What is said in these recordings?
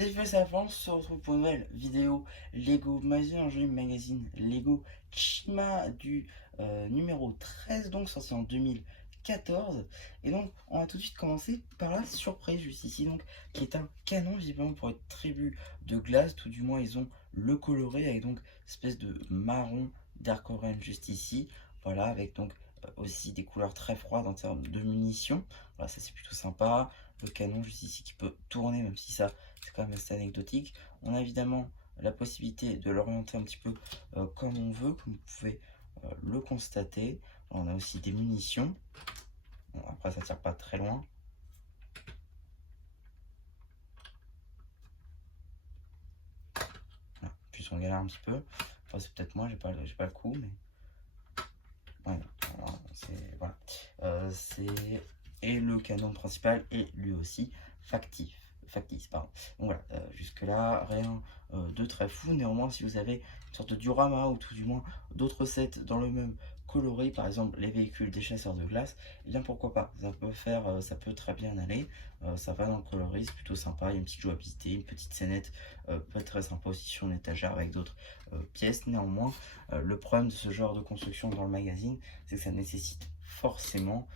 Cette fois, ça avance, on se retrouve pour une nouvelle vidéo Lego Magazine, un joli magazine Lego Chima du numéro 13, donc sorti en 2014. Et donc, on va tout de suite commencer par la surprise juste ici, donc, qui est un canon, visiblement pour être tribu de glace, tout du moins ils ont le coloré avec donc espèce de marron dark orange juste ici, voilà, avec donc aussi des couleurs très froides en termes de munitions. Voilà, ça c'est plutôt sympa. Le canon juste ici qui peut tourner, même si ça c'est quand même assez anecdotique. On a évidemment la possibilité de l'orienter un petit peu comme on veut, comme vous pouvez le constater. On a aussi des munitions. Bon, après ça tire pas très loin. Voilà. Puis on galère un petit peu. Enfin, c'est peut-être moi, j'ai pas le coup, mais ouais, c'est voilà. Et le canon principal est lui aussi factice, pardon. Donc voilà, jusque là rien de très fou. Néanmoins, si vous avez une sorte de diorama ou tout du moins d'autres sets dans le même coloris, par exemple les véhicules des chasseurs de glace, eh bien pourquoi pas, ça peut très bien aller. Ça va dans le coloris, c'est plutôt sympa. Il y a une petite jouabilité, une petite scénette peut être très sympa aussi sur une étagère avec d'autres pièces. Néanmoins, le problème de ce genre de construction dans le magazine, c'est que ça nécessite forcément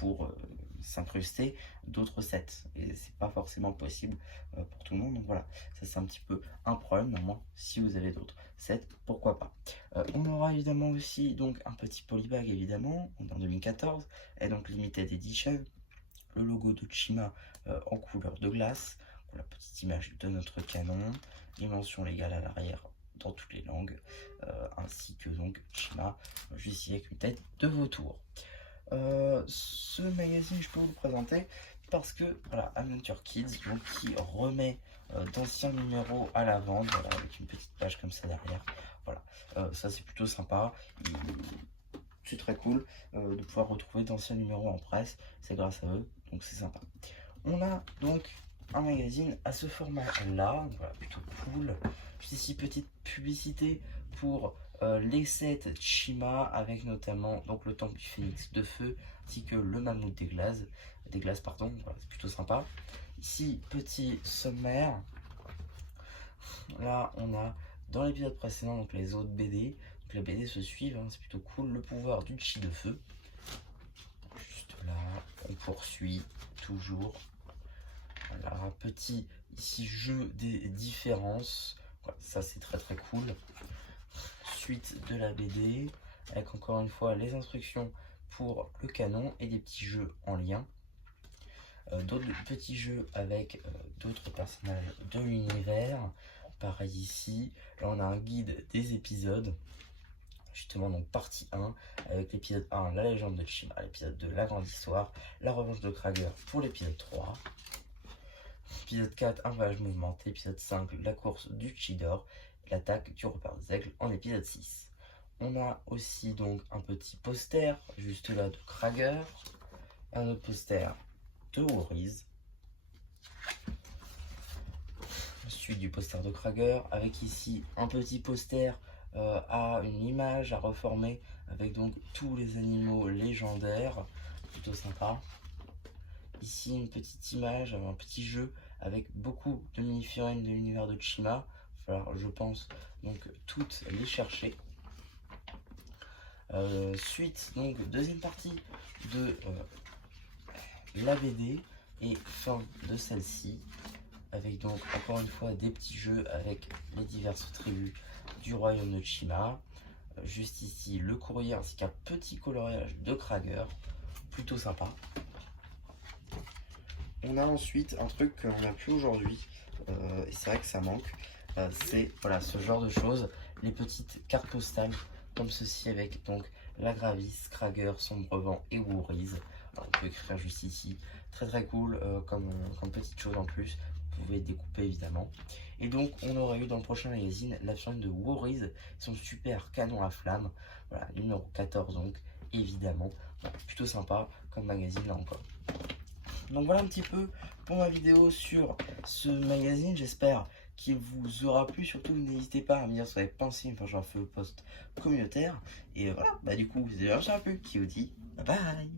pour s'incruster d'autres sets, et c'est pas forcément possible pour tout le monde. Donc voilà, ça c'est un petit peu un problème. Normalement, si vous avez d'autres sets, pourquoi pas. On aura évidemment aussi donc un petit polybag, évidemment, on est en 2014, et donc limited edition, le logo de Chima en couleur de glace, pour la petite image de notre canon, les mentions légales à l'arrière dans toutes les langues, ainsi que donc Chima juste ici avec une tête de vautour. Ce magazine, je peux vous le présenter parce que voilà, Adventure Kids donc, qui remet d'anciens numéros à la vente, voilà, avec une petite page comme ça derrière. Voilà, ça c'est plutôt sympa. C'est très cool de pouvoir retrouver d'anciens numéros en presse, c'est grâce à eux, donc c'est sympa. On a donc un magazine à ce format-là, voilà, plutôt cool. Juste ici, petite publicité pour les sets Chima, avec notamment donc le temple du phénix de feu, ainsi que le mammouth des glaces pardon, voilà, c'est plutôt sympa. Ici, petit sommaire. Là, on a dans l'épisode précédent donc les autres BD. Donc les BD se suivent, hein, c'est plutôt cool. Le pouvoir du chi de feu. Juste là, on poursuit toujours. Voilà, petit ici jeu des différences. Voilà, ça c'est très très cool. Suite de la BD avec encore une fois les instructions pour le canon et des petits jeux en lien. D'autres petits jeux avec d'autres personnages de l'univers. Pareil ici, là on a un guide des épisodes, justement donc partie 1, avec l'épisode 1, la légende de Chima, l'épisode 2, la grande histoire, la revanche de Krager pour l'épisode 3, épisode 4, un voyage mouvementé, épisode 5, la course du Chidor, l'attaque du repère des aigles en épisode 6. On a aussi donc un petit poster, juste là, de Krager, un autre poster de Worries, suite du poster de Krager, avec ici un petit poster à une image à reformer avec donc tous les animaux légendaires, plutôt sympa. Ici une petite image, un petit jeu avec beaucoup de mini-figurines de l'univers de Chima. Il va falloir, je pense, donc toutes les chercher. Suite, donc deuxième partie de la BD et fin de celle-ci, avec donc encore une fois des petits jeux avec les diverses tribus du royaume de Chima. Juste ici le courrier ainsi qu'un petit coloriage de Krager, plutôt sympa. On a ensuite un truc que l'on n'a plus aujourd'hui, et c'est vrai que ça manque, c'est voilà, ce genre de choses, les petites cartes postales comme ceci avec donc la Gravis, Krager, Sombrevent et Worries. On peut écrire juste ici, très très cool comme petite chose en plus. Vous pouvez découper évidemment. Et donc on aurait eu dans le prochain magazine la figurine de Worries, son super canon à flamme, voilà, numéro 14 donc évidemment, voilà, plutôt sympa comme magazine là encore. Donc voilà un petit peu pour ma vidéo sur ce magazine, j'espère qu'il vous aura plu. Surtout n'hésitez pas à me dire ce que vous avez pensé quand j'en fais le post communautaire. Et voilà, bah du coup, vous avez un peu qui vous dit bye bye.